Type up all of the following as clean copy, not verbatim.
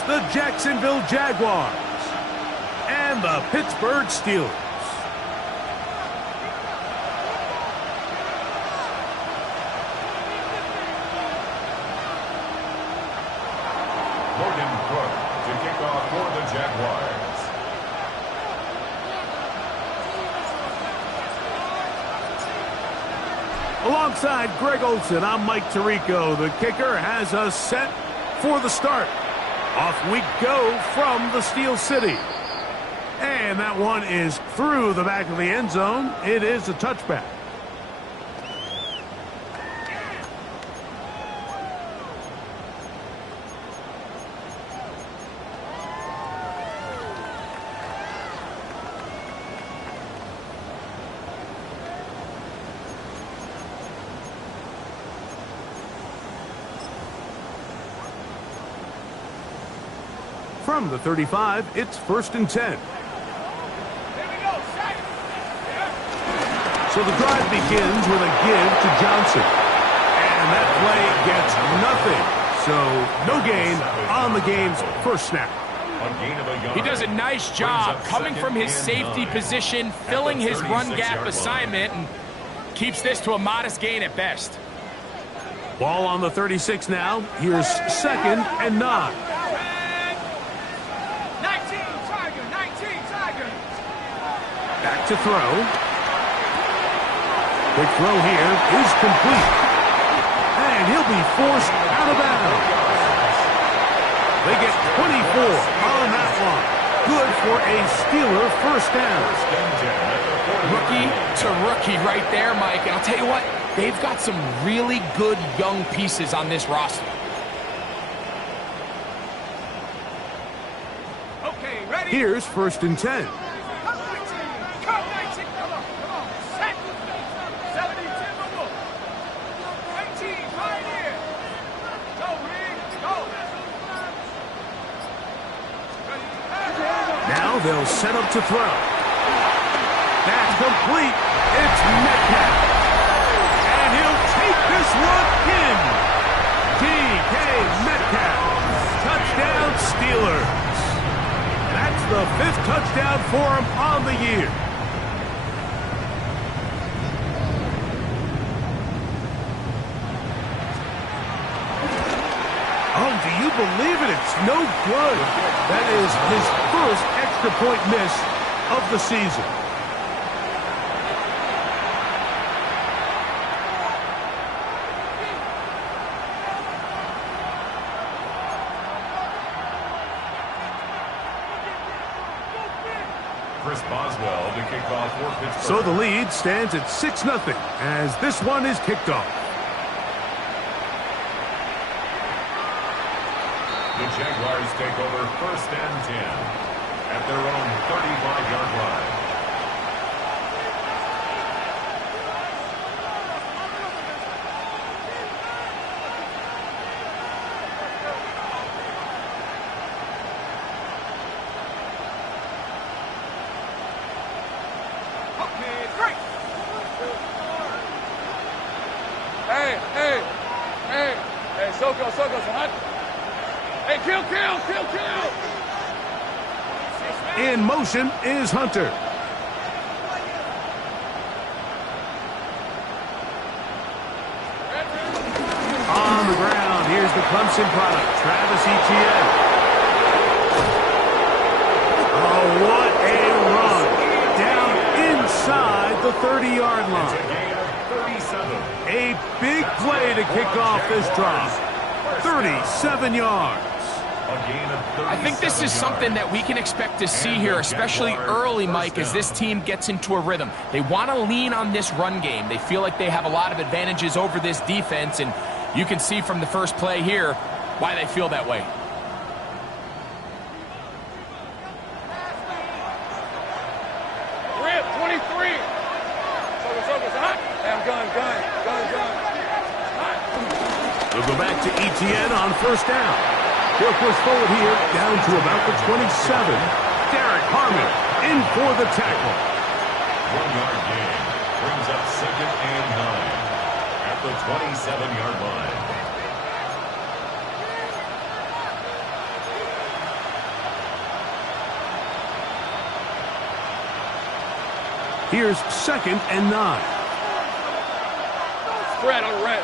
It's the Jacksonville Jaguars and the Pittsburgh Steelers. To kick off for the Jaguars. Alongside Greg Olsen, I'm Mike Tirico. The kicker has us set for the start. Off we go from the Steel City. And that one is through the back of the end zone. It is a touchback. From the 35, it's 1st and 10. So the drive begins with a give to Johnson. And that play gets nothing. So no gain on the game's first snap. He does a nice job coming from his safety position, filling his run gap assignment, and keeps this to a modest gain at best. Ball on the 36 now. Here's 2nd and 9. Back to throw. Big throw here is complete. And he'll be forced out of bounds. They get 24 on that one. Good for a Steeler first down. Rookie to rookie right there, Mike. And I'll tell you what, they've got some really good young pieces on this roster. Okay, ready? Here's 1st and 10. Now they'll set up to throw. That's complete. It's Metcalf. And he'll take this one in. DK Metcalf. Touchdown Steelers. That's the 5th touchdown for him on the year. Oh, do you believe it? It's no good. That is his first extra point miss of the season. Chris Boswell to kick off for Pittsburgh. So the lead stands at 6-0 as this one is kicked off. The Jaguars take over 1st and 10 at their own 35-yard line. Okay, great. Hey, Soko, hot. Hey, kill! In motion is Hunter. On the ground, here's the Clemson product, Travis Etienne. Oh, what a run. Down inside the 30-yard line. A big play to kick off this drive. 37 yards. I think this is something that we can expect to see here, especially early, Mike, as this team gets into a rhythm. They want to lean on this run game. They feel like they have a lot of advantages over this defense, and you can see from the first play here why they feel that way. Rip, 23. Soko's hot. Damn, gun. They'll go back to Etienne on 1st down. He'll push forward here, down to about the 27. Derek Harmon in for the tackle. 1-yard gain brings up 2nd and 9 at the 27-yard line. Here's 2nd and 9. Spread on the red.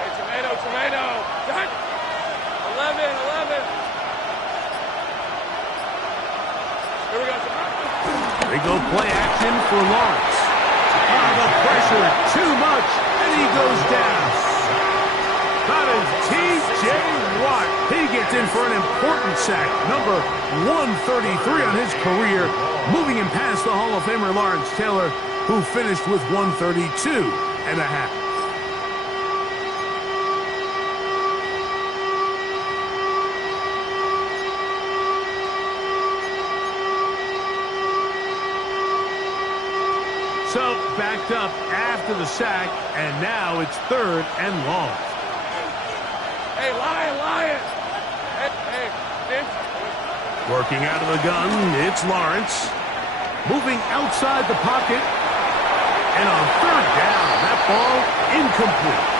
Hey, tomato. 11. Here we go. They go play action for Lawrence. The pressure, too much, and he goes down. That is T.J. Watt. He gets in for an important sack, number 133 on his career, moving him past the Hall of Famer Lawrence Taylor, who finished with 132.5. So, backed up after the sack, and now it's 3rd and long. Hey, Lion. Hey, Vince. Working out of the gun, it's Lawrence. Moving outside the pocket. And on 3rd down, that ball incomplete.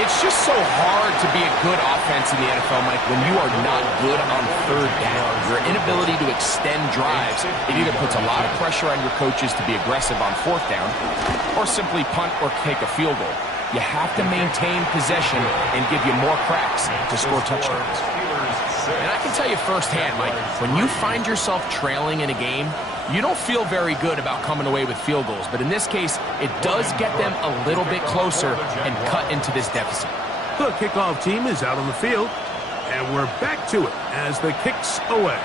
It's just so hard to be a good offense in the NFL, Mike, when you are not good on 3rd down. Your inability to extend drives, it either puts a lot of pressure on your coaches to be aggressive on 4th down or simply punt or take a field goal. You have to maintain possession and give you more cracks to score touchdowns. And I can tell you firsthand, Mike, when you find yourself trailing in a game, you don't feel very good about coming away with field goals. But in this case, it does get them a little bit closer and cut into this deficit. The kickoff team is out on the field, and we're back to it as the kick's away.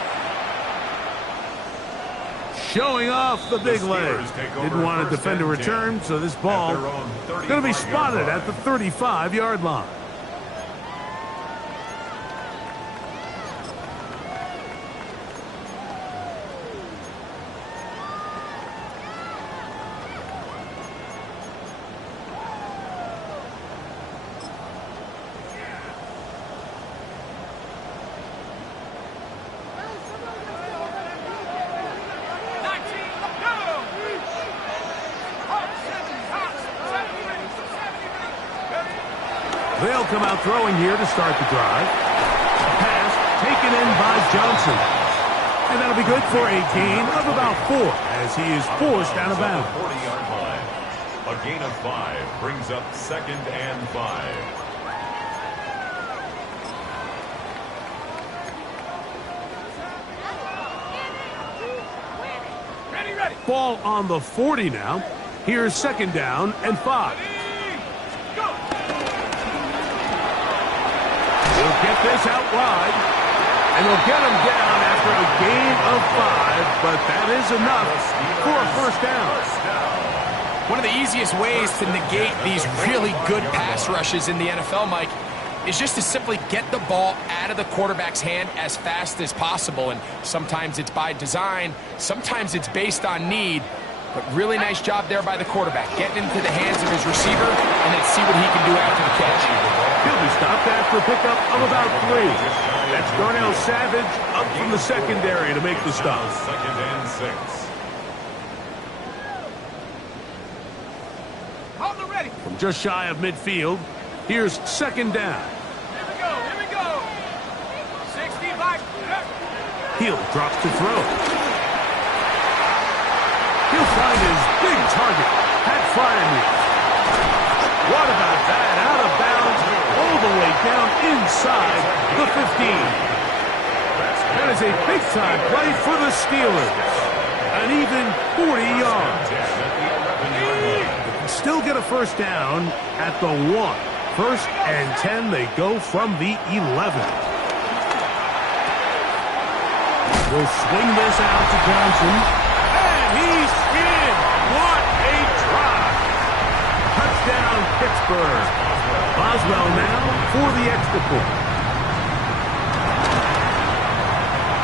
Showing off the big leg. Didn't want to defend a return, so this ball going to be spotted at the 35-yard line. They'll come out throwing here to start the drive. Pass taken in by Johnson. And that'll be good for a gain of about 4 as he is forced out of bounds. 40-yard line. A gain of 5 brings up 2nd and 5. Ready. Ball on the 40 now. Here's 2nd down and 5. He'll get this out wide, and they'll get him down after a gain of 5, but that is enough for a 1st down. One of the easiest ways to negate these really good pass rushes in the NFL, Mike, is just to simply get the ball out of the quarterback's hand as fast as possible. And sometimes it's by design, sometimes it's based on need. But really nice job there by the quarterback, getting into the hands of his receiver, and then see what he can do after the catch. He'll be stopped after a pickup of about 3. That's Darnell Savage up from the secondary to make the stop. 2nd and 6. Hold it ready. From just shy of midfield, here's 2nd down. Here we go. 65. Hill drops to throw. He'll find his big target, Pat Fryermuth. What about that? Out of bounds, all the way down inside the 15. That is a big-time play for the Steelers. An even 40 yards. They can still get a 1st down at the 1. 1st and 10, they go from the 11. We'll swing this out to Johnson. He's in. What a drive. Touchdown, Pittsburgh. Boswell now for the extra point.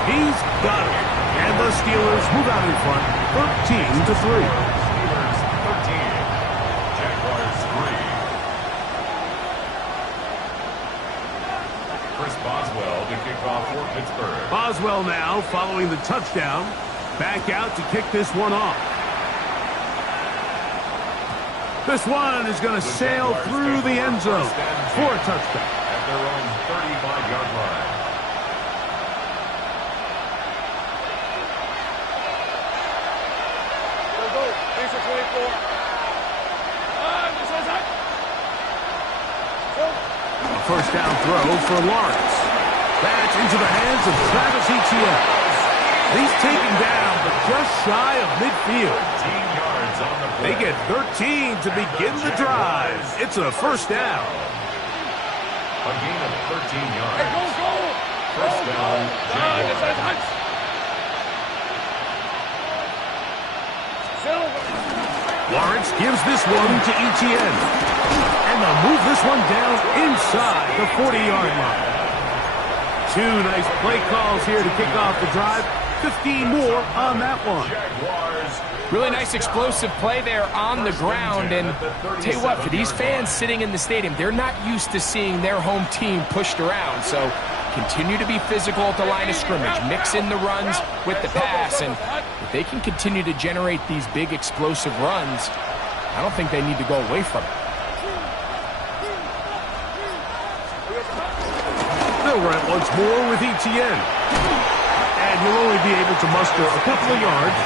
He's got it. And the Steelers move out in front, 13-3. Steelers 13. Jaguars 3. Chris Boswell to kick off for Pittsburgh. Boswell now following the touchdown. Back out to kick this one off. This one is going to sail through the end zone for a touchdown. At their own 35-yard line. down throw for Lawrence. That's into the hands of Travis Etienne. He's taken down, but just shy of midfield. 13 yards on the play. They get 13 to begin the drive. It's a first down. A gain of 13 yards. Hey, go, go! First down, Jaguars. Lawrence gives this one to Etienne. And they'll move this one down inside the 40-yard line. Two nice play calls here to kick off the drive. 15 more on that one. Really nice explosive play there on the ground. And tell you what, for these fans sitting in the stadium, they're not used to seeing their home team pushed around. So continue to be physical at the line of scrimmage. Mix in the runs with the pass. And if they can continue to generate these big explosive runs, I don't think they need to go away from it. They'll run it once more with Etienne. And he'll only be able to muster a couple of yards.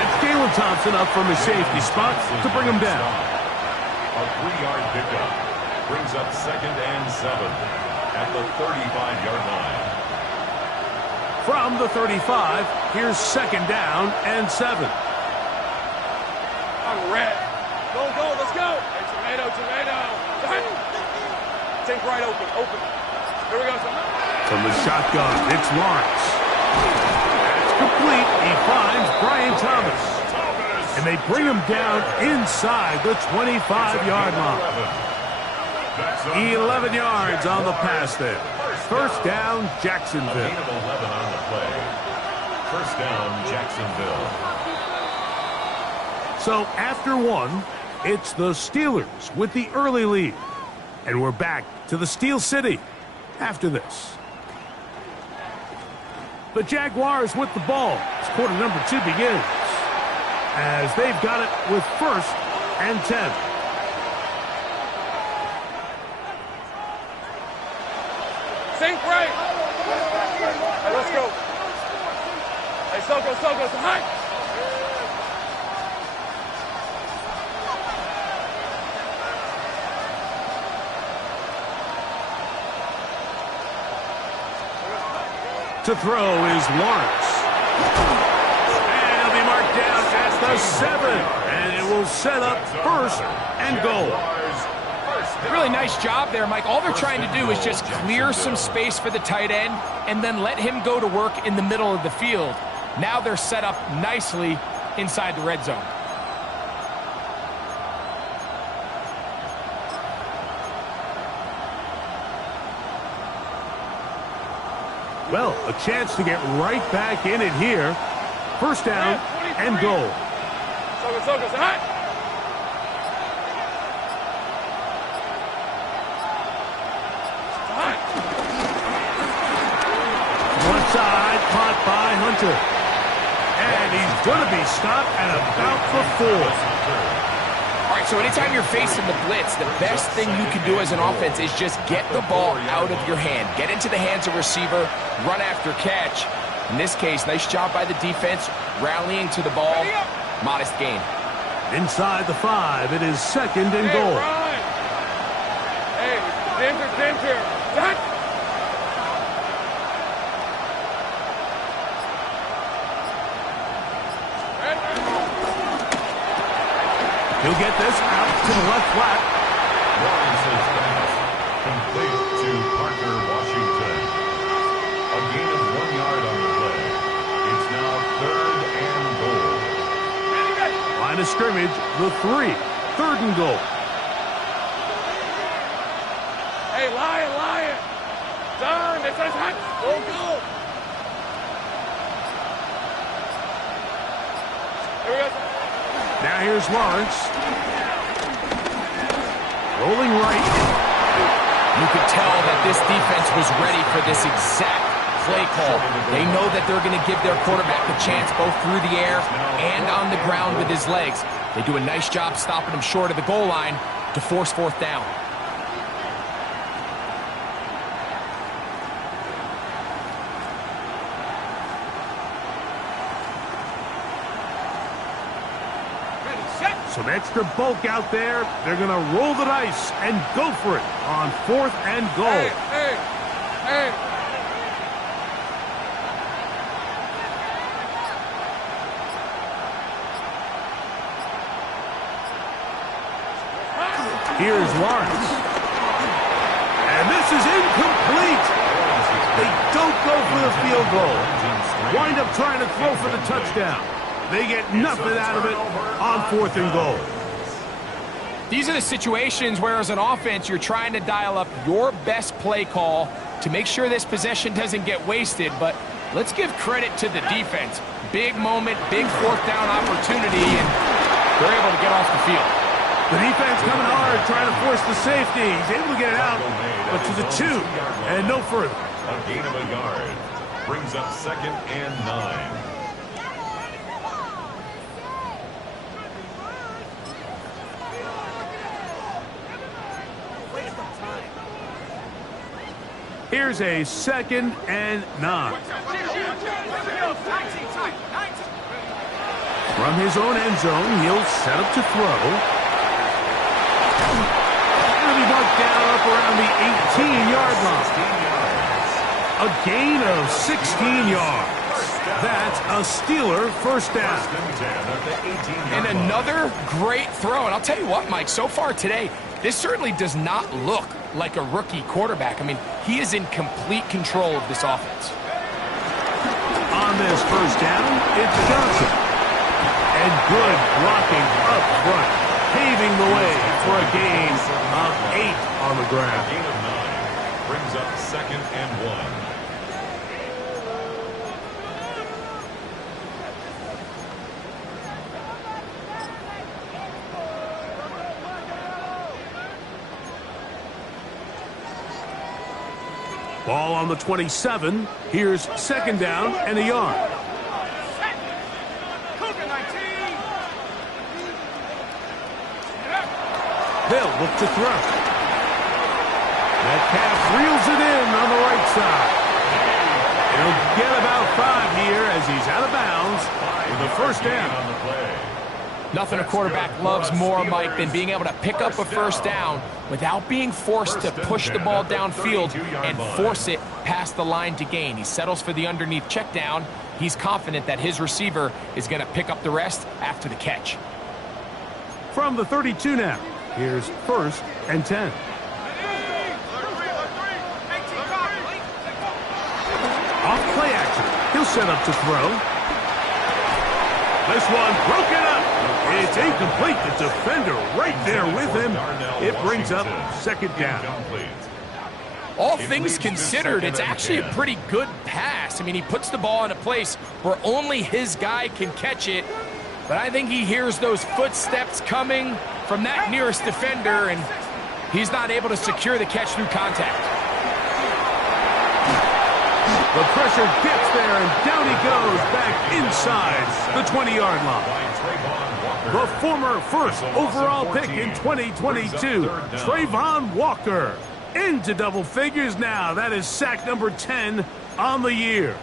That's Galen Thompson up from his safety spot to bring him down. A 3-yard pickup brings up 2nd and 7 at the 35-yard line. From the 35, here's 2nd down and 7. I'm red. Go, go, let's go. Hey, tomato, tomato. Take right open, open. Here we go. From the shotgun, it's Lawrence. That's complete. He finds Brian Thomas. And they bring him down inside the 25-yard line. 11 yards on the pass there. First down, Jacksonville. A gain of 11 on the play. First down, Jacksonville. So after one, it's the Steelers with the early lead. And we're back to the Steel City after this. The Jaguars with the ball as quarter number 2 begins. As they've got it with 1st and 10. Sink right. Hey, let's go. Hey, Soko, hi. To throw is Lawrence. And he'll be marked down at the 7. And it will set up 1st and goal. Really nice job there, Mike. All they're trying to do is just clear some space for the tight end and then let him go to work in the middle of the field. Now they're set up nicely inside the red zone. Well, a chance to get right back in it here. First down and goal. Soko, hi. One side, caught by Hunter. And he's going to be stopped at about the 4. All right, so anytime you're facing the blitz, the best thing you can do as an offense is just get the ball out of your hand. Get into the hands of receiver, run after catch. In this case, nice job by the defense, rallying to the ball. Modest gain. Inside the 5, it is 2nd and goal. Hey, danger. He'll get this out to the left flat. Lawrence's pass complete to Parker Washington. A gain of 1 yard on the play. It's now 3rd and goal. Line of scrimmage, the 3. 3rd and goal. Hey, Lion. Turn, this is hot. Go. Here we go. Now here's Lawrence. Rolling right. You could tell that this defense was ready for this exact play call. They know that they're going to give their quarterback a chance both through the air and on the ground with his legs. They do a nice job stopping him short of the goal line to force 4th down. Some extra bulk out there. They're going to roll the dice and go for it on 4th and goal. Hey. Here's Lawrence. And this is incomplete. They don't go for the field goal. Wind up trying to throw for the touchdown. They get nothing out of it on 4th and goal. These are the situations where, as an offense, you're trying to dial up your best play call to make sure this possession doesn't get wasted. But let's give credit to the defense. Big moment, big 4th down opportunity, and they're able to get off the field. The defense coming hard, trying to force the safety. He's able to get it out, but to the 2 and no further. A gain of a yard brings up 2nd and 9. Here's a 2nd and 9. From his own end zone, he'll set up to throw. Going to be marked down up around the 18-yard line. A gain of 16 yards. That's a Steeler first down. And another great throw. And I'll tell you what, Mike, so far today, this certainly does not look like a rookie quarterback. I mean, he is in complete control of this offense. On this first down, it's Johnson. And good blocking up front, paving the way for a gain of 8 on the ground. Gain of 9 brings up 2nd and 1. Ball on the 27. Here's 2nd down and a yard. They'll look to throw. Metcalf reels it in on the right side. He'll get about 5 here as he's out of bounds with a first down. On the play. Nothing a quarterback loves more, Mike, than being able to pick up a first down without being forced to push the ball downfield and force it past the line to gain. He settles for the underneath check down. He's confident that his receiver is going to pick up the rest after the catch. From the 32 now, here's 1st and 10. Off play action. He'll set up to throw. This one broken up. It's incomplete. The defender right there with him. It brings up 2nd down. All things considered, it's actually a pretty good pass. I mean, he puts the ball in a place where only his guy can catch it. But I think he hears those footsteps coming from that nearest defender, and he's not able to secure the catch through contact. The pressure gets there, and down he goes back inside the 20-yard line. The former first overall pick in 2022, Trayvon Walker, into double figures now. That is sack number 10 on the year.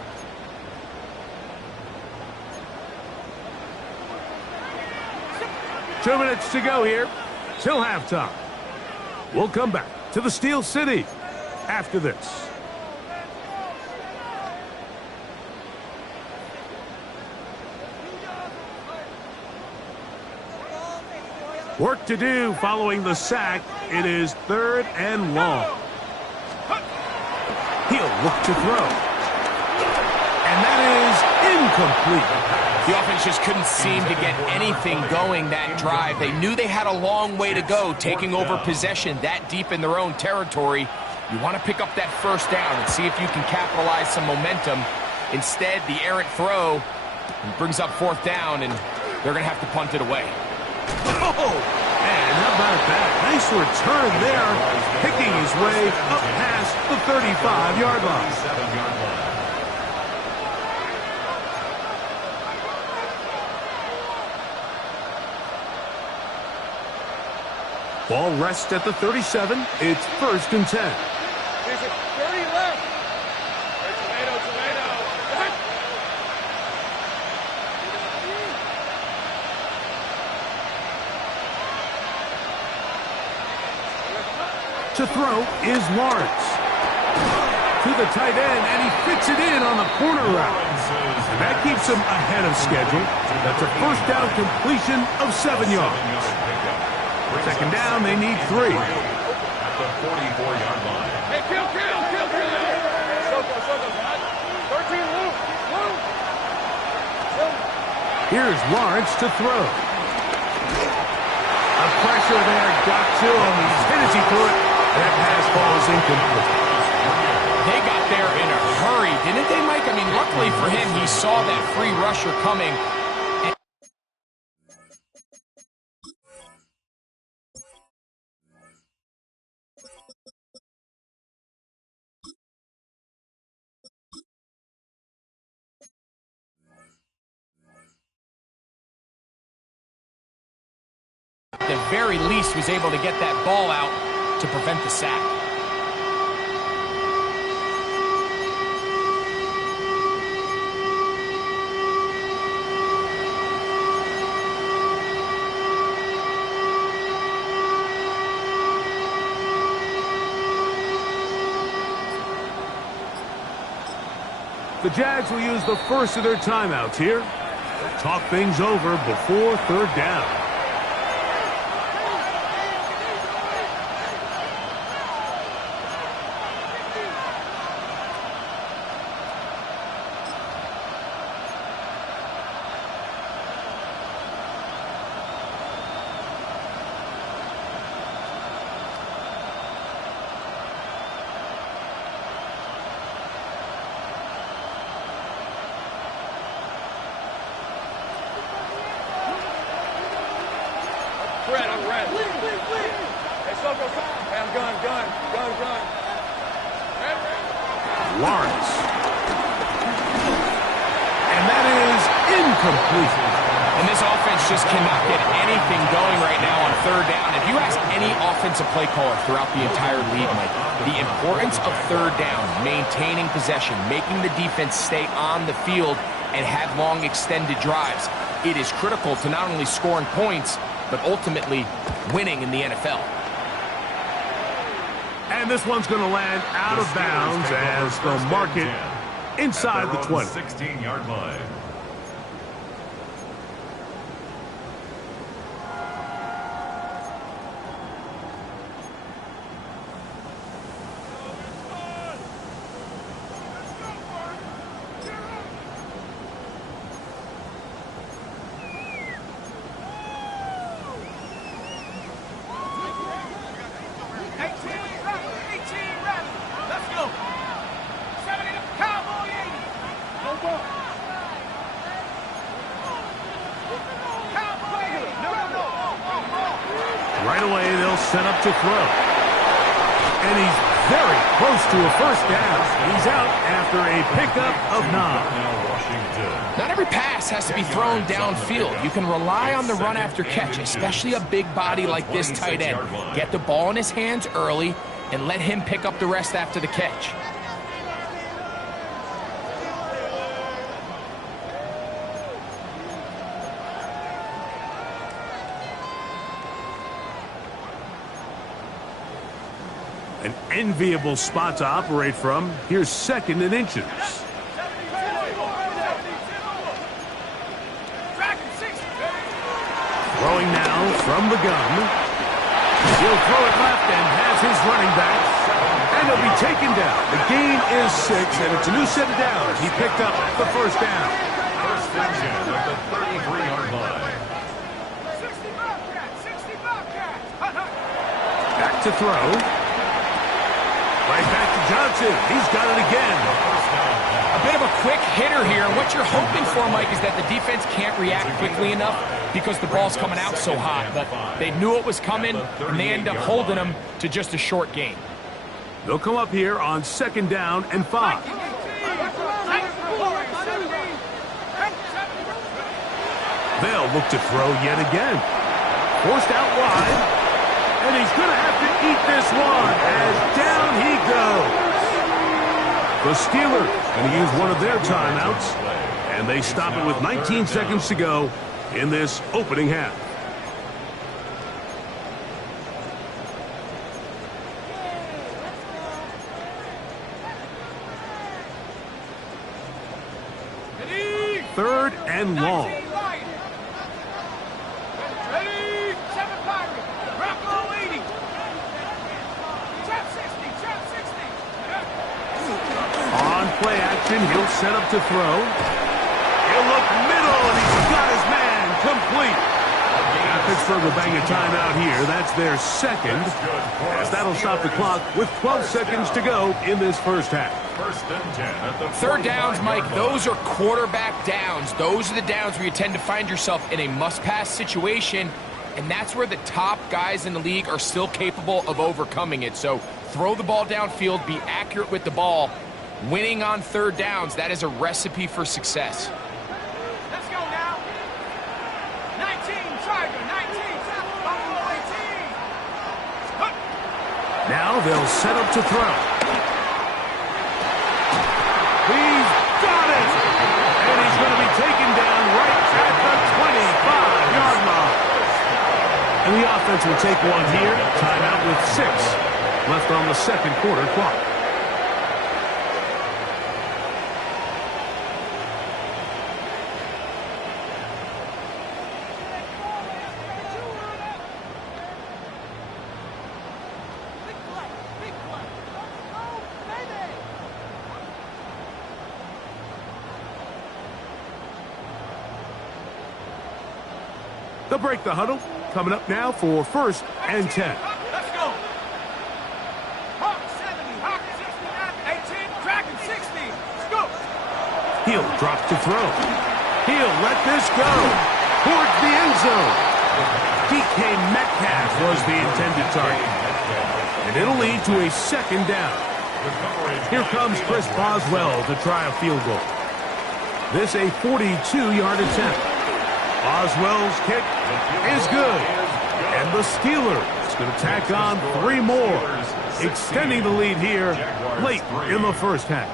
Two minutes to go here till halftime. We'll come back to the Steel City after this. Work to do following the sack. It is 3rd and long. He'll look to throw. And that is incomplete. The offense just couldn't seem to get anything going that drive. They knew they had a long way to go, taking over possession that deep in their own territory. You want to pick up that first down and see if you can capitalize some momentum. Instead, the errant throw brings up 4th down, and they're going to have to punt it away. Oh, and how about that? Nice return there, picking his way up past the 35-yard line. 7-yard line. Ball rests at the 37. It's 1st and 10. There's a 30 left. Tomato. To throw is Lawrence. To the tight end, and he fits it in on the corner route. And that keeps him ahead of schedule. That's a first down completion of 7 yards. Second down, they need 3. At the 44-yard line. Hey, kill. Soko, 13, Luke. Here's Lawrence to throw. The pressure there got to him. He's hit as he threw it. That pass ball is incomplete. They got there in a hurry, didn't they, Mike? I mean, luckily for him, he saw that free rusher coming. At the very least, was able to get that ball out to prevent the sack. The Jags will use the first of their timeouts here. Talk things over before third down. I'm red. Hey, Soko. Hey, I'm gun. Lawrence. And that is incomplete. And this offense just cannot get anything going right now on third down. If you ask any offensive play caller throughout the entire league, Mike, the importance of third down, maintaining possession, making the defense stay on the field and have long extended drives, it is critical to not only scoring points, but ultimately winning in the NFL. And this one's going to land out of bounds as they'll mark it inside the 20. 16-yard line. Right away, they'll set up to throw. And he's very close to a first down. He's out after a pickup of 9. Not every pass has to be thrown downfield. You can rely on the run after catch, especially a big body like this tight end. Get the ball in his hands early and let him pick up the rest after the catch. An enviable spot to operate from. Here's 2nd and inches. Throwing now from the gun. He'll throw it left and has his running back. And he'll be taken down. The gain is 6, and it's a new set of downs. He picked up the first down. First down at the 33-yard line. Back to throw. Right back to Johnson. He's got it again. A bit of a quick hitter here. And what you're hoping for, Mike, is that the defense can't react quickly enough because the ball's coming out so hot. But they knew it was coming, and they end up holding them to just a short gain. They'll come up here on 2nd down and 5. They'll look to throw yet again. Forced out wide. And he's going to have to eat this one as down he goes. The Steelers going to use one of their timeouts, and they stop it with 19 seconds to go in this opening half. 3rd and long. Ready? 7 Pirate. Rocco 80. Trap 60. Trap 60. On play action, he'll set up to throw. He'll look middle, and he's got his man complete. Now Pittsburgh will bang a timeout here. That's their second, as that'll stop the clock with 12 seconds to go in this first half. 1st and 10 at the 3rd downs, Mike, those are quarterback downs. Those are the downs where you tend to find yourself in a must-pass situation, and that's where the top guys in the league are still capable of overcoming it. So throw the ball downfield, be accurate with the ball. Winning on 3rd downs, that is a recipe for success. Let's go now. 19 Tiger. 19. Buffalo 18. Now they'll set up to throw. He's got it! And he's going to be taken down right at the 25-yard line. And the offense will take one here. Timeout with 6 left on the 2nd quarter clock. They'll break the huddle. Coming up now for 1st and 10. Let's go. Hawk 70. Hawk 69. 18. Dragon 60. Let's go. He'll drop to throw. He'll let this go towards the end zone. DK Metcalf was the intended target. And it'll lead to a 2nd down. Here comes Chris Boswell to try a field goal. This a 42-yard attempt. Boswell's kick is good. And the Steelers going to tack on 3 more, extending the lead here late in the first half.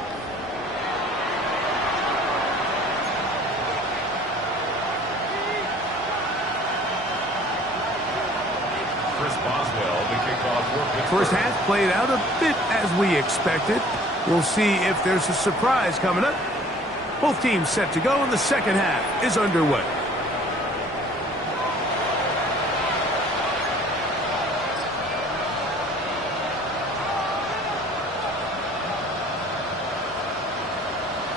Chris Boswell, the kickoff for Pittsburgh. First half played out a bit as we expected. We'll see if there's a surprise coming up. Both teams set to go, and the 2nd half is underway.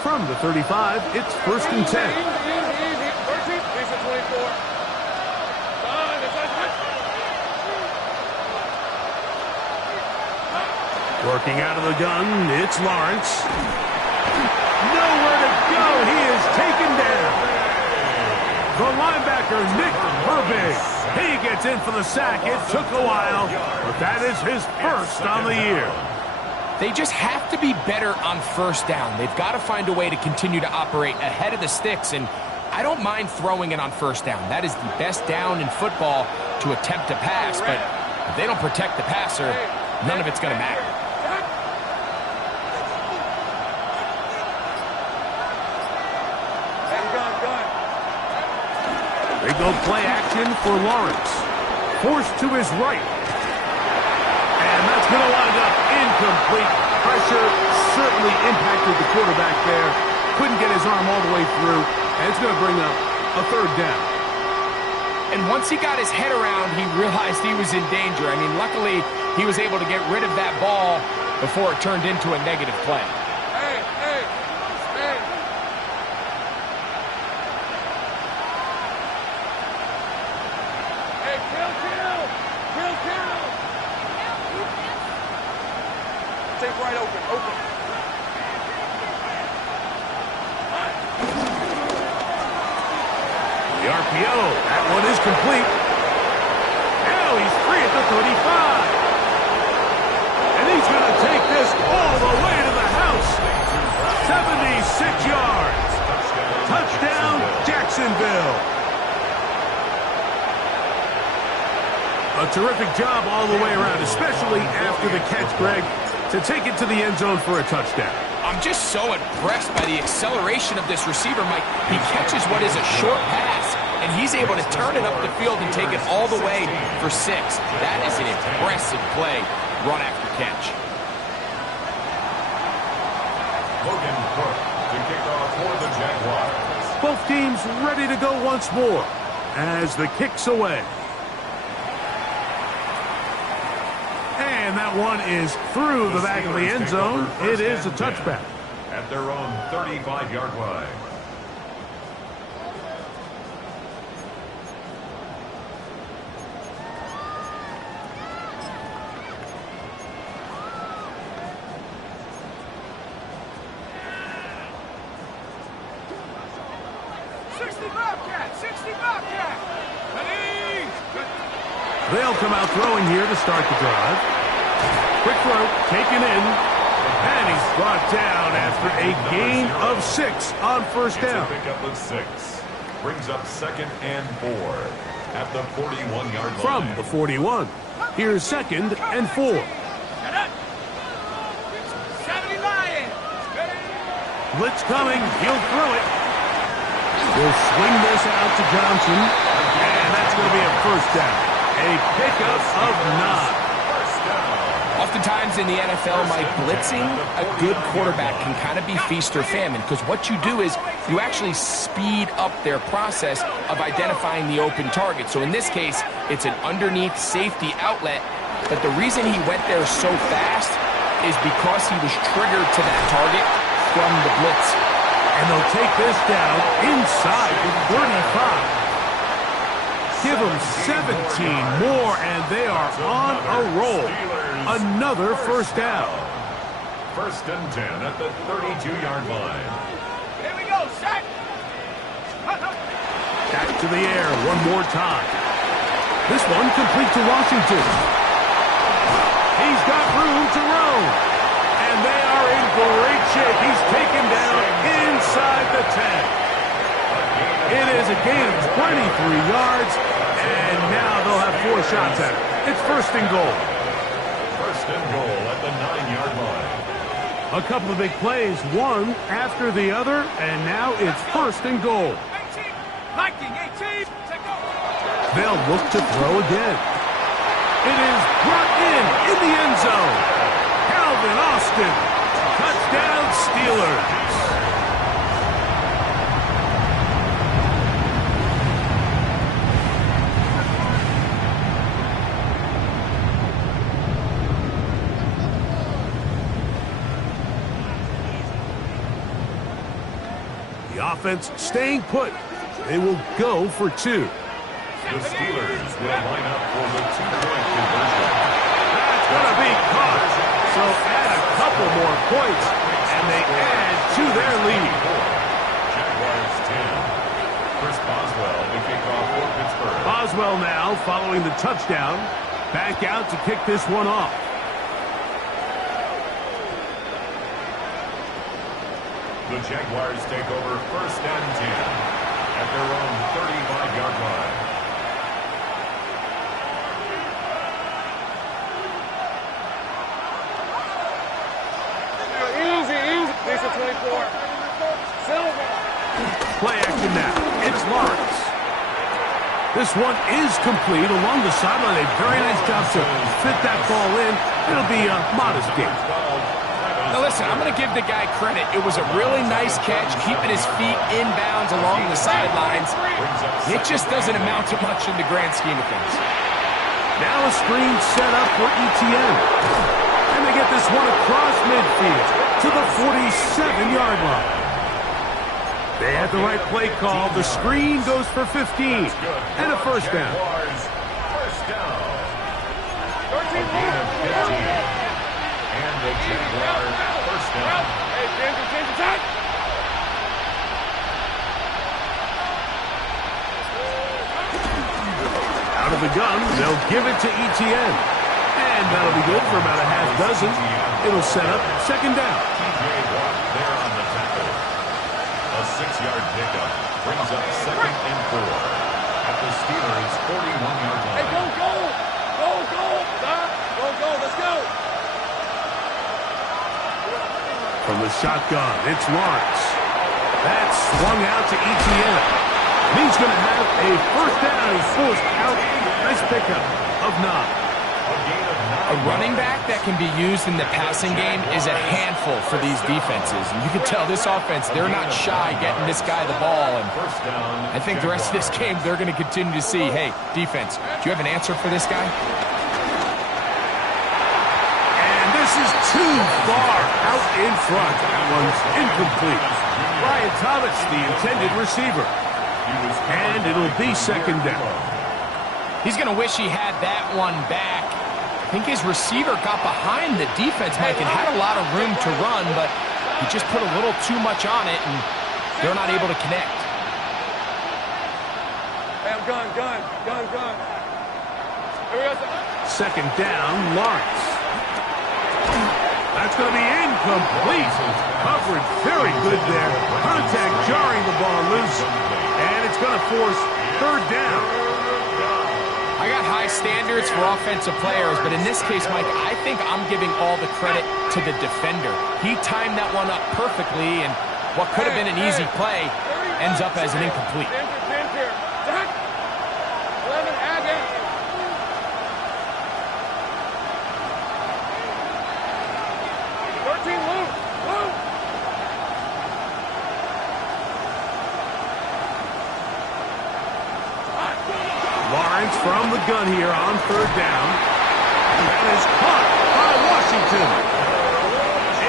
From the 35, it's 1st and 10. 13. He's at 24. Working out of the gun, it's Lawrence. Nowhere to go. He is taken down. The linebacker, Nick Herbig. He gets in for the sack. It took a while, but that is his 1st on the year. They just have to be better on 1st down. They've got to find a way to continue to operate ahead of the sticks, and I don't mind throwing it on 1st down. That is the best down in football to attempt to pass, but if they don't protect the passer, none of it's going to matter. They go play action for Lawrence. Forced to his right. And that's going to wind up incomplete. Pressure certainly impacted the quarterback there. Couldn't get his arm all the way through. And it's going to bring up a 3rd down. And once he got his head around, he realized he was in danger. I mean, luckily, he was able to get rid of that ball before it turned into a negative play. Take right open. The RPO, that one is complete. Now he's free at the 35. And he's going to take this all the way to the house. 76 yards. Touchdown, Jacksonville. A terrific job all the way around, especially after the catch, Greg, to take it to the end zone for a touchdown. I'm just so impressed by the acceleration of this receiver, Mike. He catches what is a short pass, and he's able to turn it up the field and take it all the way for 6. That is an impressive play, run after catch. Logan Cook to kick off for the Jaguars. Both teams ready to go once more as the kick's away. And that one is through the back of the end zone. It is a touchback. At their own 35-yard line. They'll come out throwing here to start the drive. Quick throw, taken in, and he's brought down after a gain of 6 on first down. It's a pickup of 6. Brings up 2nd and 4 at the 41-yard line. From the 41, here's 2nd and 4. Blitz coming, he'll throw it. He'll swing this out to Johnson, and that's going to be a first down. A pickup of 9. Oftentimes in the NFL, Mike, blitzing a good quarterback can kind of be feast or famine, because what you do is you actually speed up their process of identifying the open target. So in this case, it's an underneath safety outlet, but the reason he went there so fast is because he was triggered to that target from the blitz. And they'll take this down inside the 35. Give them 17 more, and they are on a roll. Another first down. 1st and 10 at the 32-yard line. Here we go, set. Back to the air one more time. This one complete to Washington. He's got room to roam. And they are in great shape. He's taken down inside the 10. It is a gain of 23 yards, and now they'll have 4 shots at it. It's 1st and goal. 1st and goal at the 9-yard line. A couple of big plays, one after the other, and now it's 1st and goal. 18. They'll look to throw again. It is brought in the end zone. Calvin Austin, touchdown Steelers. Offense staying put. They will go for 2. The Steelers will line up for the 2-point conversion. That's going to be caught. So add a couple more points, and they add to their lead. Jaguars 10. Chris Boswell to kick off for Pittsburgh. Boswell now following the touchdown. Back out to kick this one off. The Jaguars take over 1st and 10 at their own 35-yard line. Easy. Lisa 24. Silver. Play action now. It's Lawrence. This one is complete along the sideline. A very nice job to fit that ball in. It'll be a modest gain. Now listen, I'm going to give the guy credit. It was a really nice catch, keeping his feet inbounds along the sidelines. It just doesn't amount to much in the grand scheme of things. Now a screen set up for ETN. And they get this one across midfield to the 47-yard line. They had the right play call. The screen goes for 15 and a first down. First down. 13 of 15. And the Jaguars first down. Out of the gun, they'll give it to ETN. And that'll be good for about a half dozen. It'll set up 2nd down. TJ Watt there on the tackle. A 6-yard pickup brings up 2nd and 4 at the Steelers' 41-yard line. Hey, go! Let's go! From the shotgun, it's Lawrence. That's swung out to ETN. He's going to have a first down. He's forced out. Nice pickup of 9. A gain of 9 A running back that can be used in the passing game is a handful for these defenses. And you can tell this offense, they're not shy getting this guy the ball. And I think the rest of this game, they're going to continue to see, hey, defense, do you have an answer for this guy? And this is too far out in front. That one's incomplete. Brian Thomas, the intended receiver. And it'll be second down. He's going to wish he had that one back. I think his receiver got behind the defense, Mike, and had a lot of room to run, but he just put a little too much on it, and they're not able to connect. Hey, I'm gun. Here we go. Second down, Lawrence. That's going to be incomplete. Coverage very good there. Contact jarring the ball loose, and it's going to force third down. I got high standards for offensive players, but in this case, Mike, I think I'm giving all the credit to the defender. He timed that one up perfectly, and what could have been an easy play ends up as an incomplete. 11, add in. 13, loop. Lawrence from the gun here on third down. That is caught by Washington.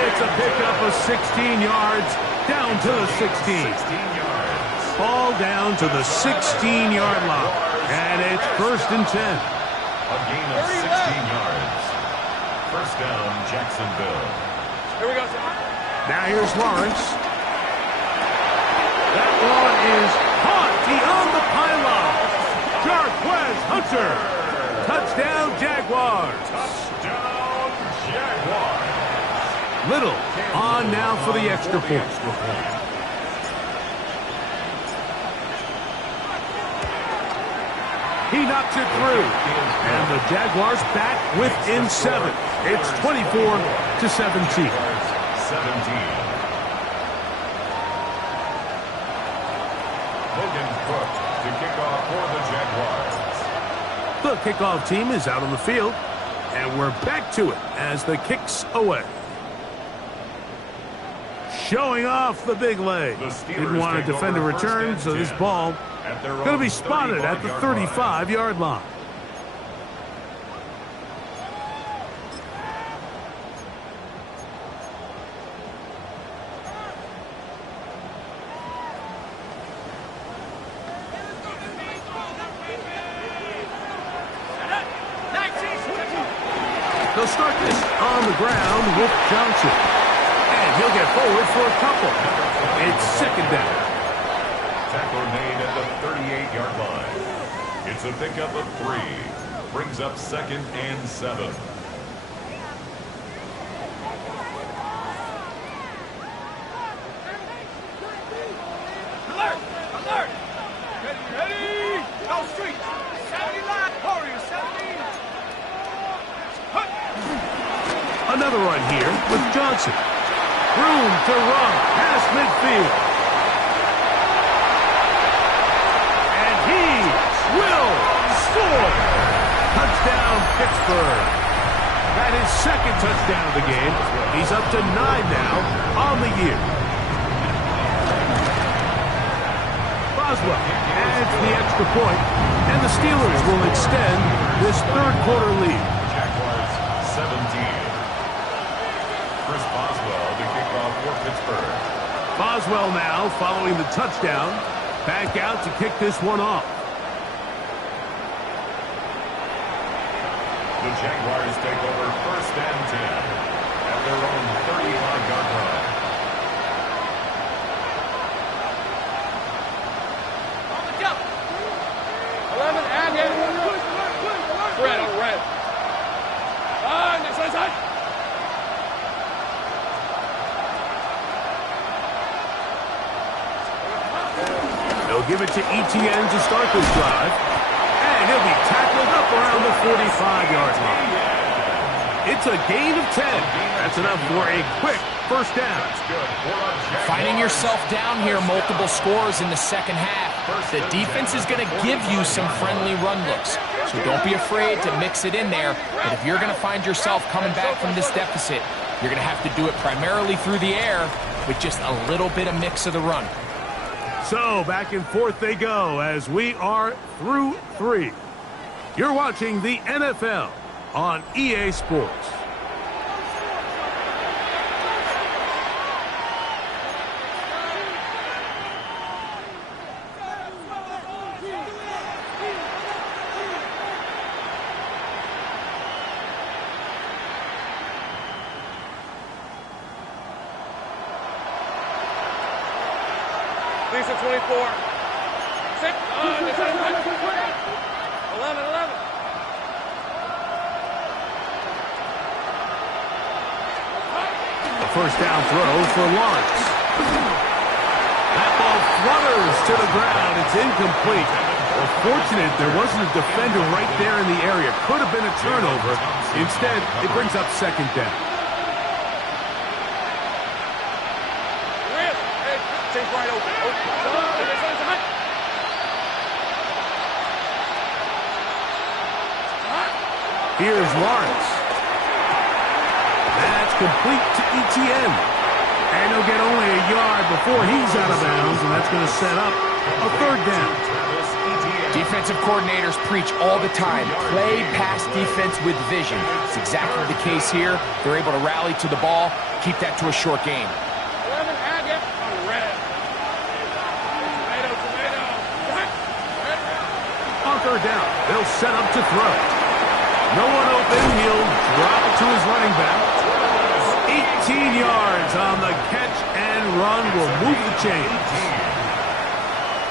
It's a pickup of 16 yards down to the 16. Ball down to the 16-yard line. And it's first and 10. A gain of 16 yards. First down, Jacksonville. Here we go. Now here's Lawrence. That one is caught beyond the pylon. Jarquez Hunter. Touchdown, Jaguars. Touchdown, Jaguars. Little on now for the extra point. He knocks it through. And the Jaguars back within 7. It's 24-17. 17. Logan Cook to kick off for the Jaguars. The kickoff team is out on the field, and we're back to it as the kick's away. Showing off the big leg. Didn't want to defend a return, so this ball going to be spotted at the 35-yard line. They'll start this on the ground with Johnson. And he'll get forward for a couple. It's second down. Tackler made at the 38-yard line. It's a pickup of 3. Brings up second and 7. Alert! Alert! Ready! Go street! 70 line! Warriors, 70! Another run here with Johnson. Room to run past midfield. And he will score. Touchdown, Pittsburgh. That is second touchdown of the game. He's up to 9 now on the year. Boswell adds the extra point, and the Steelers will extend this third quarter lead. Jaguars 17. Chris Boswell to kick off for Pittsburgh. Boswell now following the touchdown. Back out to kick this one off. The Jaguars take over first and 10 at their own 35-yard line. On the jump! 11, add in. Red on red. Next side. They'll give it to Etienne to start this drive. And he'll be tackled up around the 45-yard line. It's a gain of 10. That's enough for a quick first down. Finding yourself down here, multiple scores in the second half. The defense is going to give you some friendly run looks. So don't be afraid to mix it in there. But if you're going to find yourself coming back from this deficit, you're going to have to do it primarily through the air with just a little bit of mix of the run. So back and forth they go as we are through 3. You're watching the NFL on EA Sports. Lisa 24. 6. 11. 11. First down throw for Lawrence. That ball flutters to the ground. It's incomplete. Well, fortunate there wasn't a defender right there in the area. Could have been a turnover. Instead, it brings up second down. Take right open. Here's Lawrence. That's complete to Etienne. And he'll get only a yard before he's out of bounds, and that's going to set up a third down. Defensive coordinators preach all the time, play pass defense with vision. It's exactly the case here. They're able to rally to the ball, keep that to a short game. 11, red. Tomato. On third down, they'll set up to throw. No one open. He'll drop it to his running back. 18 yards on the catch and run will move the chains.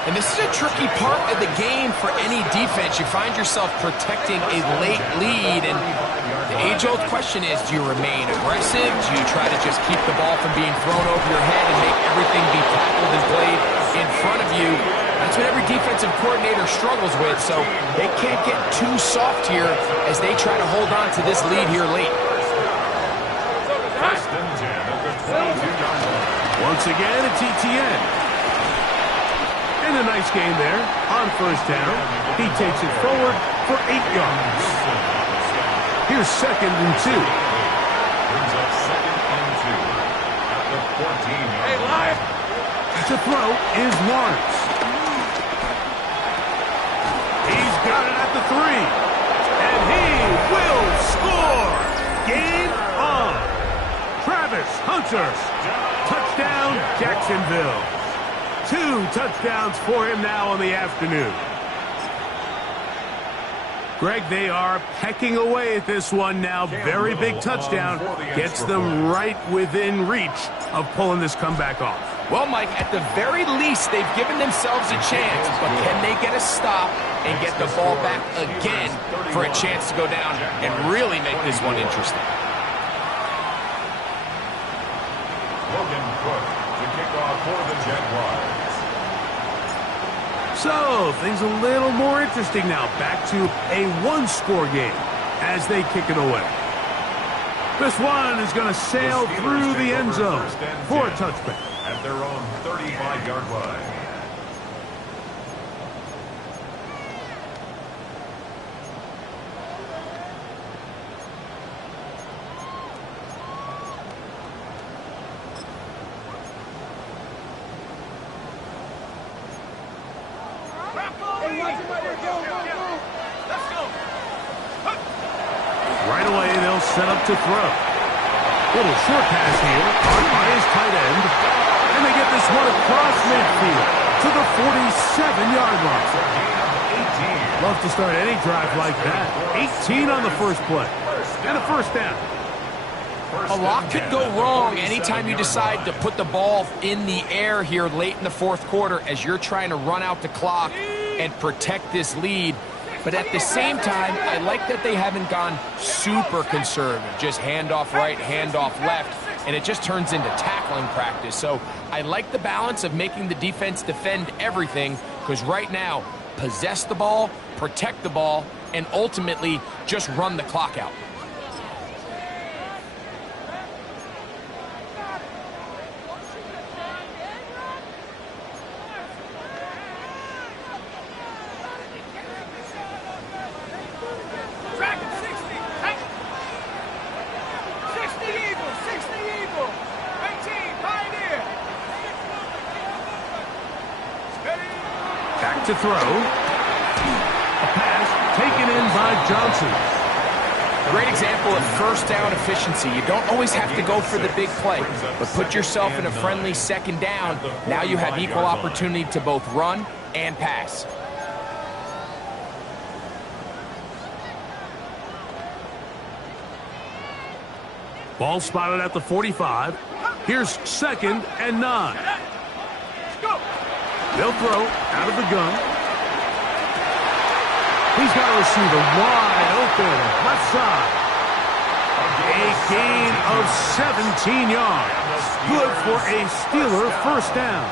And this is a tricky part of the game for any defense. You find yourself protecting a late lead, and the age-old question is, do you remain aggressive? Do you try to just keep the ball from being thrown over your head and make everything be tackled and played in front of you? That's what every defensive coordinator struggles with, so they can't get too soft here as they try to hold on to this lead here late. Once again, it's Etienne. And a nice game there on first down. He takes it forward for 8 yards. Here's 2nd and 2. Brings up 2nd and 2 at the 14-yard Hey, live. To throw is Lawrence. He's got it at the 3. And he will score. Game on. Travis Hunter. Touchdown, Jacksonville. 2 touchdowns for him now on the afternoon. Greg, they are pecking away at this one now. Very big touchdown. Gets them right within reach of pulling this comeback off. Well, Mike, at the very least, they've given themselves a chance, but can they get a stop and get the ball back again for a chance to go down and really make this one interesting? Logan Cook to kick off for the Jaguars. So, things a little more interesting now. Back to a one-score game as they kick it away. This one is going to sail through the end zone for a touchback. At their own 35-yard line. Right away, they'll set up to throw. Little short pass here, caught by his tight end. And they get this one across midfield to the 47-yard line. Love to start any drive like that. 18 on the first play. And a first down. A lot could go wrong anytime you decide to put the ball in the air here late in the fourth quarter as you're trying to run out the clock and protect this lead. But at the same time, I like that they haven't gone super conservative. Just handoff right, handoff left, and it just turns into tackling practice. So I like the balance of making the defense defend everything, because right now, possess the ball, protect the ball, and ultimately just run the clock out. to throw. A pass taken in by Johnson. Great example of first down efficiency. You don't always have to go for the big play, but put yourself in a friendly second down. Now you have equal opportunity to both run and pass. Ball spotted at the 45. Here's 2nd and 9. They'll throw out of the gun. He's got a receiver wide open, left side. A gain of 17 yards. Good for a Steeler first down.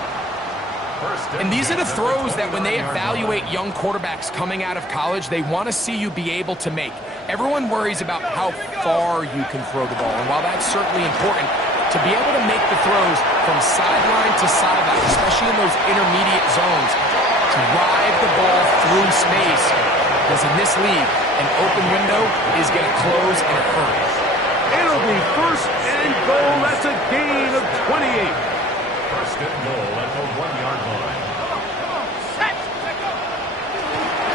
And these are the throws that when they evaluate young quarterbacks coming out of college, they want to see you be able to make. Everyone worries about how far you can throw the ball. And while that's certainly important, to be able to make the throws from sideline to sideline, especially in those intermediate zones, drive the ball through space, because in this league, an open window is going to close in a hurry. It'll be 1st and goal. That's a gain of 28. 1st and goal at the 1-yard line.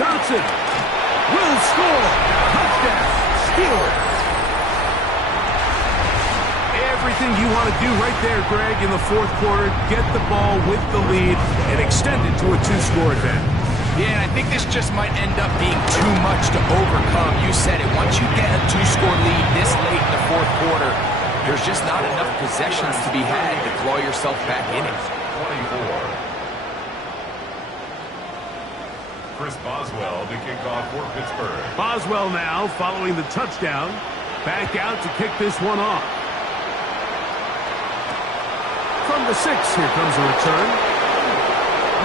Johnson will score. Touchdown, Steelers. Everything you want to do right there, Greg, in the 4th quarter. Get the ball with the lead and extend it to a 2-score advantage. Yeah, I think this just might end up being too much to overcome. You said it. Once you get a 2-score lead this late in the 4th quarter, there's just not enough possessions to be had to claw yourself back in it. 24. Chris Boswell to kick off for Pittsburgh. Boswell now following the touchdown. Back out to kick this one off. From the 6, here comes a return.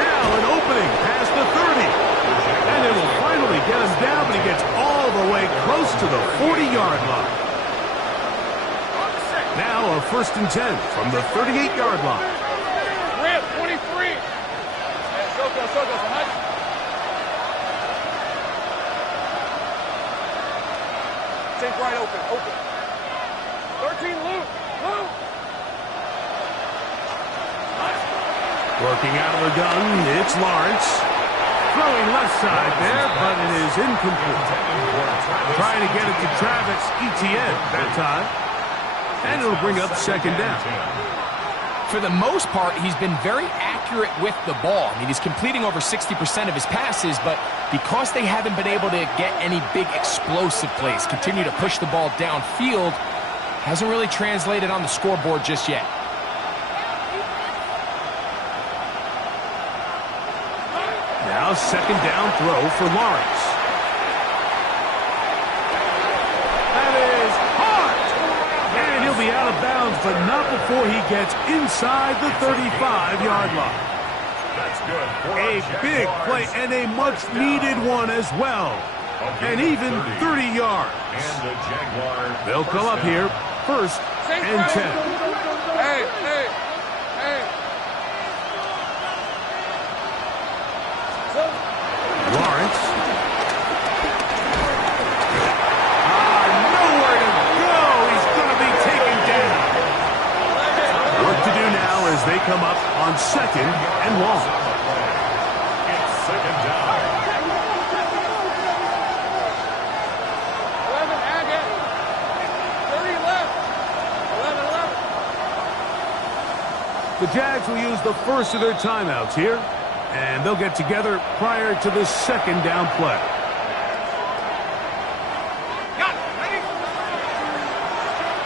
Now an opening past the 30. And it will finally get him down, but he gets all the way close to the 40-yard line. Now a 1st and 10 from the 38-yard line. Rip, 23. Soko, hut. Take right open. 13, Luke. Working out of the gun, it's Lawrence. Throwing left side there, but it is incomplete. Trying to get it to Travis Etienne that time. And it'll bring up 2nd down. For the most part, he's been very accurate with the ball. I mean, he's completing over 60% of his passes, but because they haven't been able to get any big explosive plays, continue to push the ball downfield, hasn't really translated on the scoreboard just yet. Now 2nd down throw for Lawrence. That is hard. And he'll be out of bounds, but not before he gets inside the 35-yard line. That's good. A big play and a much-needed one as well. And even 30 yards. And the Jaguar. They'll come up here 1st and 10. Hey. Lawrence. Nowhere to go. He's going to be taken down. What to do now as they come up on 2nd and long. It's 2nd down. 11, Agate. 30 left. 11. The Jags will use the first of their timeouts here, and they'll get together prior to the 2nd down play. Got it. Ready?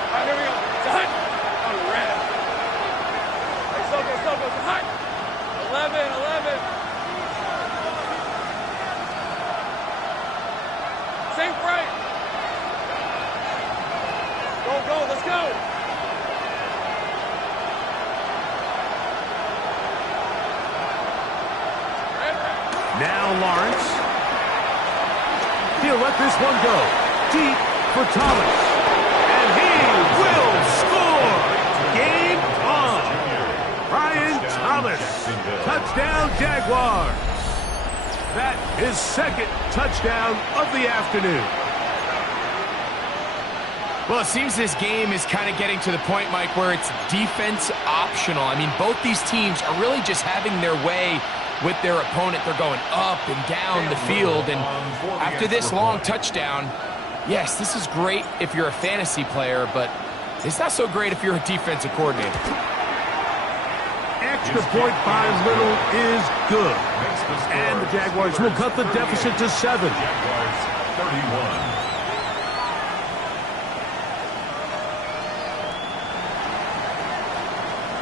All right, here we go. It's a hut. On the red. Hey, Soko, it's a hut. 11. Sink right. Go, let's go. Now Lawrence. He'll let this one go. Deep for Thomas. And he will score. Game on. Brian Thomas. Touchdown Jaguars. That is 2nd touchdown of the afternoon. Well, it seems this game is kind of getting to the point, Mike, where it's defense optional. I mean, both these teams are really just having their way with their opponent. They're going up and down the field, and after this long touchdown, yes, this is great if you're a fantasy player, but it's not so great if you're a defensive coordinator. Extra point by little is good. And the Jaguars will cut the deficit to 7. Jaguars 31.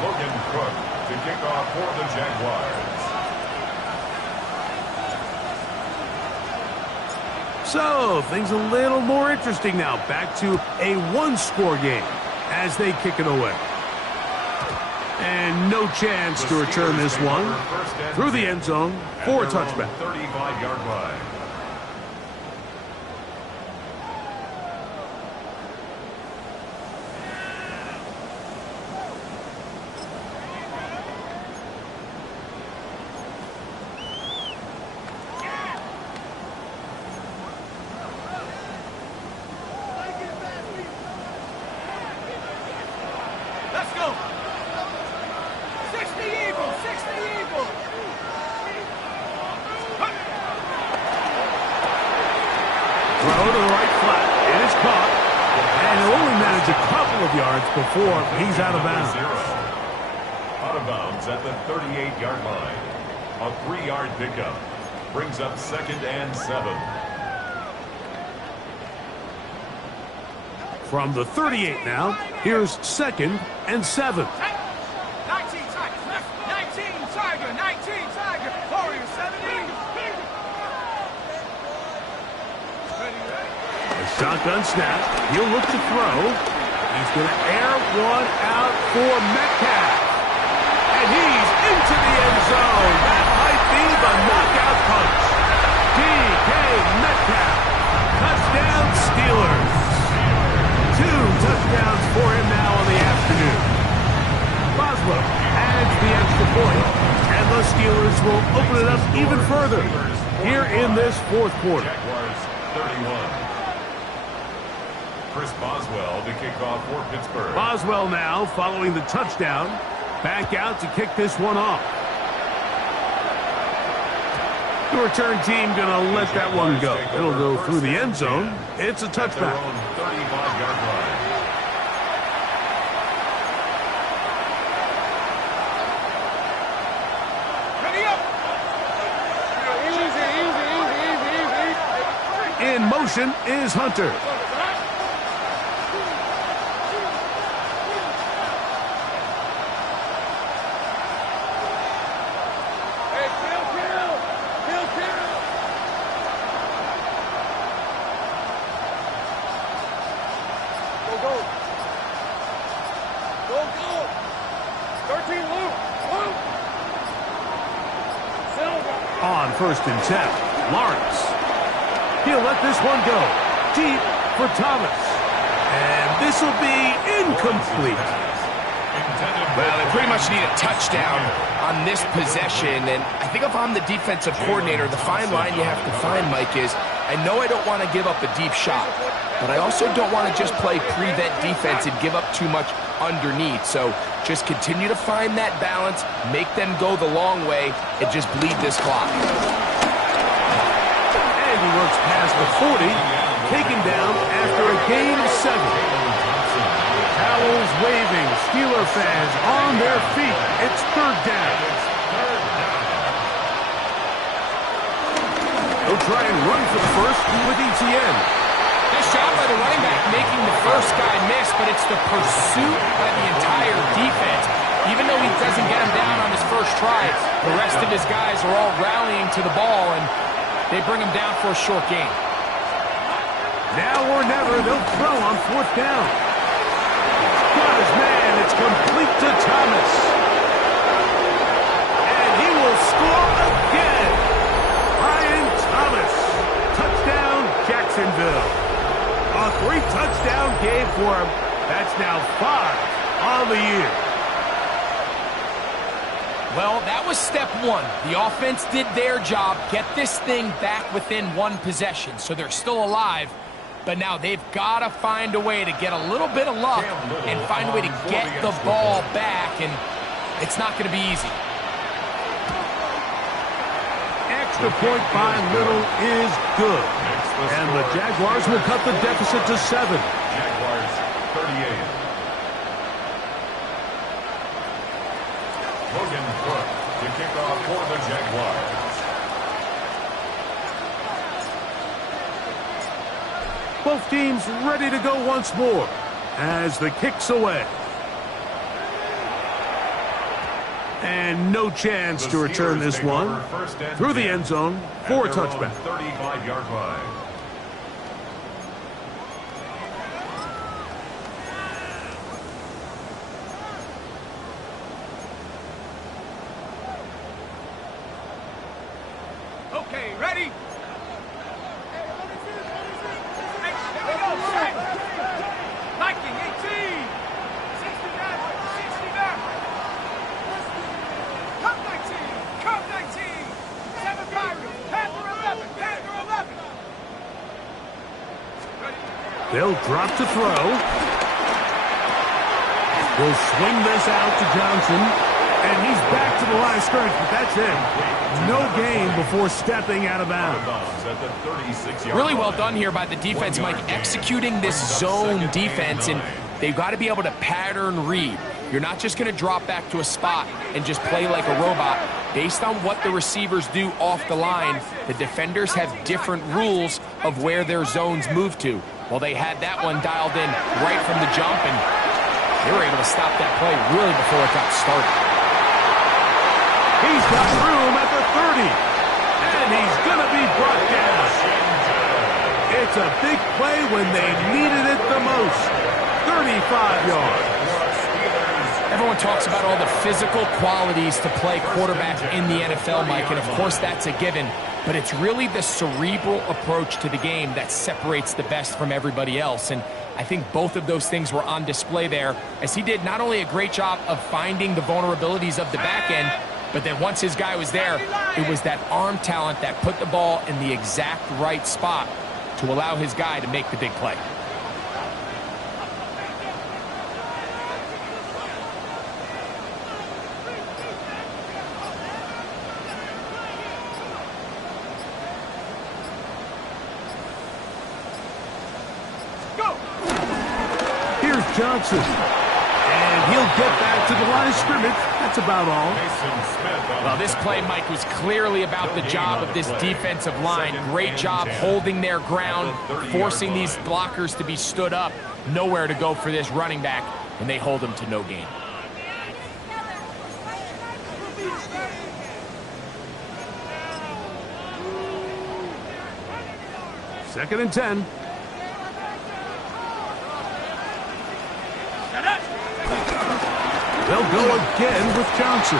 Logan Cook to kick off for the Jaguars. So, things a little more interesting now. Back to a one-score game as they kick it away. And no chance to return this one through the end zone for a touchback. 35-yard line. Let's go. 60 Eagles, 60 Eagles. Throw to the right flat. It is caught. And he'll only manage a couple of yards before he's out of bounds. Out of bounds at the 38-yard line. A 3-yard pickup. Brings up 2nd and 7. From the 38 now, here's 2nd and 7. 19 Tigers, left. 19 Tiger, 19 Tiger. Warrior 70. A shotgun snap. He'll look to throw. He's going to air one out for Metcalf. And he's into the end zone. That might be the knockout punch. DK Metcalf. Touchdown Steelers. 2 touchdowns for him now on the afternoon. Boswell adds the extra point, and the Steelers will open it up even further here in this fourth quarter. Jaguars 31. Chris Boswell to kick off for Pittsburgh. Boswell now following the touchdown. Back out to kick this one off. The return team going to let that one go. It'll go through the end zone. It's a touchback. 35-yard line. Ready up. Easy. In motion is Hunter. Hey, kill. Go. 13 Luke. Silver. On 1st and 10, Lawrence. He'll let this one go. Deep for Thomas. And this will be incomplete. Well, they pretty much need a touchdown on this possession, and I think if I'm the defensive coordinator, the fine line you have to find, Mike, is I know I don't want to give up a deep shot, but I also don't want to just play prevent defense and give up too much underneath. So just continue to find that balance, make them go the long way, and just bleed this clock. And he works past the 40, taken down after a gain of 7. Towels waving, Steeler fans on their feet. It's 3rd down. They'll try and run for the first with ETN. Nice job by the running back making the first guy miss, but it's the pursuit by the entire defense. Even though he doesn't get him down on his first try, the rest of his guys are all rallying to the ball, and they bring him down for a short gain. Now or never, they'll throw on 4th down. Got his man, it's complete to Thomas. And he will score again. Brian Thomas. Touchdown, Jacksonville. A 3-touchdown game for him. That's now 5 on the year. Well, that was step 1. The offense did their job, get this thing back within 1 possession, so they're still alive. But now they've got to find a way to get a little bit of luck and find a way to get the ball back, and it's not going to be easy. extra point by little is good. And the Jaguars will cut the deficit to 7. Jaguars 38. Logan Cook to kick off for the Jaguars. Both teams ready to go once more as the kick's away. And no chance to return this one through the end zone for a touchback. 35-yard line. Okay, ready? Viking 18! 69! 69! Cup 19! Cup 19! 7 Pirates! Panther 11! Panther 11! They'll drop to throw. Will swing this out to Johnson. And he's back to the line of scrimmage, but that's it. No gain before stepping out of bounds. Really well done here by the defense, Mike, executing this zone defense, and they've got to be able to pattern read. You're not just going to drop back to a spot and just play like a robot. Based on what the receivers do off the line, the defenders have different rules of where their zones move to. Well, they had that one dialed in right from the jump, and they were able to stop that play really before it got started. He's got room at the 30, and he's going to be brought down. It's a big play when they needed it the most. 35 yards. Everyone talks about all the physical qualities to play quarterback in the NFL, Mike, and of course that's a given, but it's really the cerebral approach to the game that separates the best from everybody else, and I think both of those things were on display there, as he did not only a great job of finding the vulnerabilities of the back end, but then once his guy was there, it was that arm talent that put the ball in the exact right spot to allow his guy to make the big play. Go! Here's Johnson. And he'll get back to the line of scrimmage. That's about all. Well, this play, Mike, was clearly about the job of this defensive line. Great job holding their ground, forcing these blockers to be stood up. Nowhere to go for this running back, and they hold him to no gain. Second and 10. They'll go again with Johnson.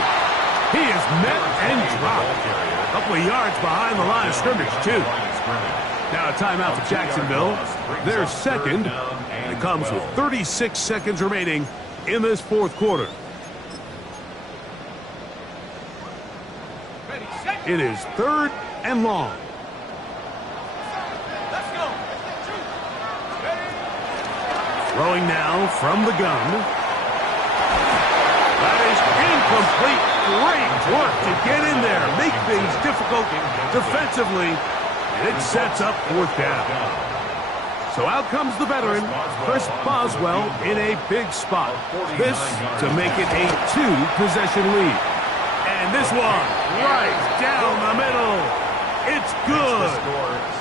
He is met and dropped. A couple of yards behind the line of scrimmage, too. Now a timeout for Jacksonville. Their second. And it comes with 36 seconds remaining in this fourth quarter. It is third and long. Let's go! Throwing now from the gun. That is incomplete. Great work to get in there, make things difficult defensively, and it sets up fourth down. So out comes the veteran, Chris Boswell, in a big spot. This to make it a 2-possession lead. And this one, right down the middle. It's good.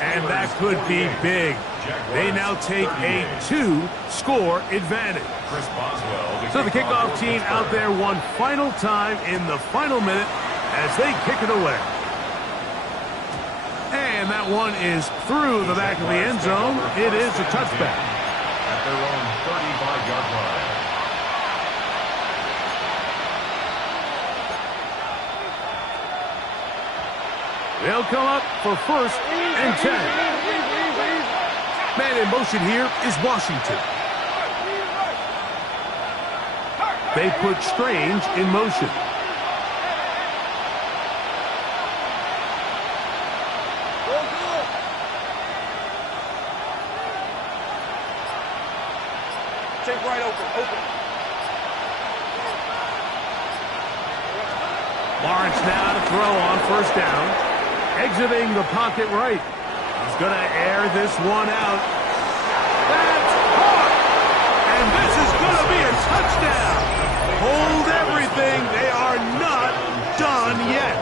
And that could be big. They now take a 2-score advantage. So the kickoff team out there one final time in the final minute as they kick it away. And that one is through the back of the end zone. It is a touchback. At their own 35-yard line. They'll come up for first and 10. Man in motion here is Washington. They put Strange in motion. Take right open. Lawrence now to throw on first down. Exiting the pocket right. He's going to air this one out. That's caught! And this is going to be a touchdown. Hold everything. They are not done yet.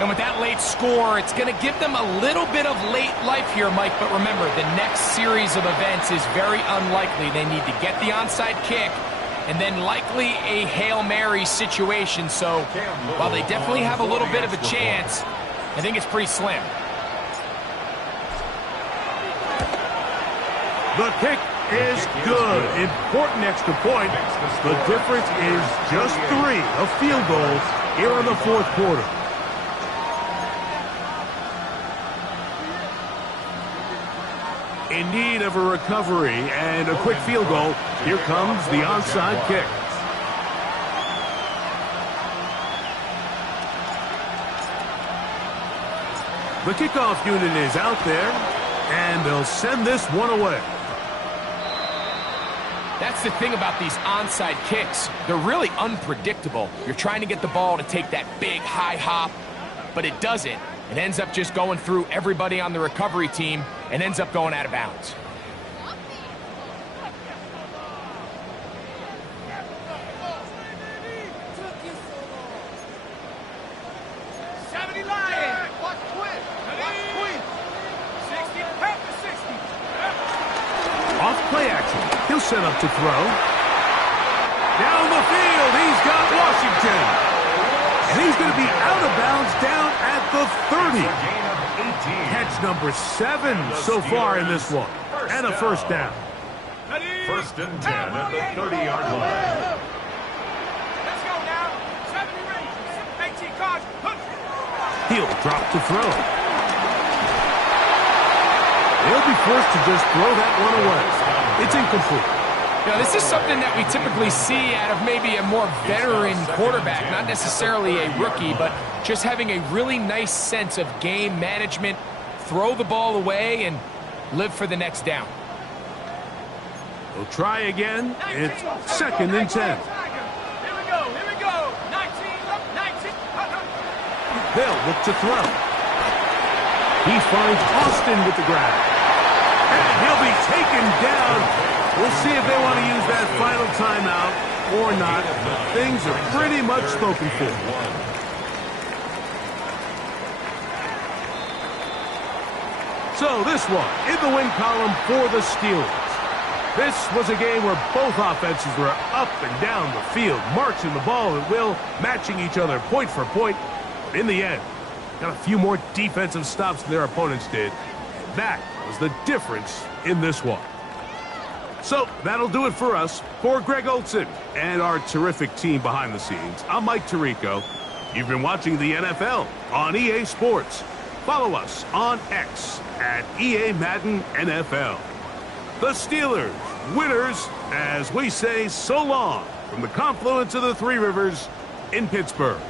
And with that late score, it's going to give them a little bit of late life here, Mike. But remember, the next series of events is very unlikely. They need to get the onside kick and then likely a Hail Mary situation. So while they definitely have a little bit of a chance, I think it's pretty slim. The kick is good. Important extra point. The difference is just 3, a field goal here in the fourth quarter. In need of a recovery and a quick field goal, here comes the onside kick. The kickoff unit is out there, and they'll send this one away. That's the thing about these onside kicks. They're really unpredictable. You're trying to get the ball to take that big high hop, but it doesn't. It ends up just going through everybody on the recovery team and ends up going out of bounds. Off play action. He'll set up to throw. Down the field, he's got Washington. And he's going to be out of bounds down at the 30. Catch number 7 so far in this one. And a first down. First and 10 at the 30-yard line. Let's go now. 70 Rangers. 18 cards. He'll drop to throw. He'll be forced to just throw that one away. It's incomplete. Now, this is something that we typically see out of maybe a more veteran quarterback, not necessarily a rookie, but just having a really nice sense of game management, throw the ball away, and live for the next down. We'll try again. It's second and 10. Here we go. 19 up, 19. They'll look to throw. He finds Austin with the grab. And he'll be taken down. We'll see if they want to use that final timeout or not. Things are pretty much spoken for. So this one in the win column for the Steelers. This was a game where both offenses were up and down the field, marching the ball at will, matching each other point for point. But in the end, got a few more defensive stops than their opponents did. That was the difference in this one. So that'll do it for us. For Greg Olson and our terrific team behind the scenes, I'm Mike Tirico. You've been watching the NFL on EA Sports. Follow us on X at EA Madden NFL. The Steelers, winners, as we say so long from the confluence of the Three Rivers in Pittsburgh.